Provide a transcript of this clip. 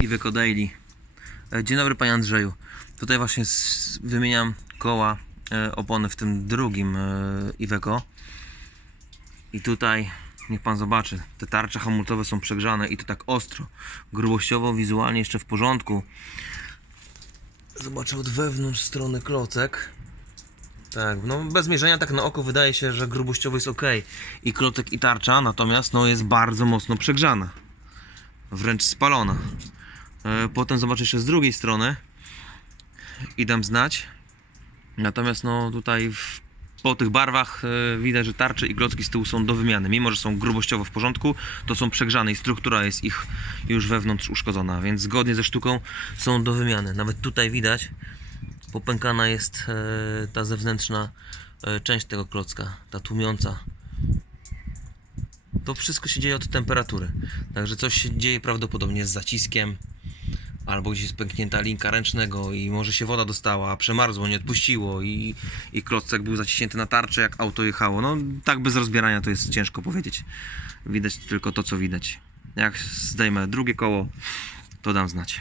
Iveco Daily. E, Dzień dobry Panie Andrzeju. Tutaj właśnie wymieniam koła e, opony w tym drugim e, Iveco. I tutaj niech Pan zobaczy, te tarcze hamulcowe są przegrzane i to tak ostro. Grubościowo, wizualnie jeszcze w porządku. Zobaczę od wewnątrz strony klocek. Tak, no bez mierzenia tak na oko wydaje się, że grubościowo jest ok. I klocek i tarcza, natomiast no jest bardzo mocno przegrzana. Wręcz spalona. E, Potem zobaczę jeszcze z drugiej strony i dam znać. Natomiast no tutaj w, po tych barwach e, widać, że tarcze i klocki z tyłu są do wymiany. Mimo, że są grubościowo w porządku, to są przegrzane i struktura jest ich już wewnątrz uszkodzona, więc zgodnie ze sztuką są do wymiany. Nawet tutaj widać, popękana jest e, ta zewnętrzna część tego klocka, ta tłumiąca. To wszystko się dzieje od temperatury. Także coś się dzieje prawdopodobnie z zaciskiem, albo gdzieś jest pęknięta linka ręcznego i może się woda dostała, przemarzło, nie odpuściło i, i klocek był zaciśnięty na tarczę, jak auto jechało. No tak bez rozbierania to jest ciężko powiedzieć. Widać tylko to, co widać. Jak zdejmę drugie koło, to dam znać.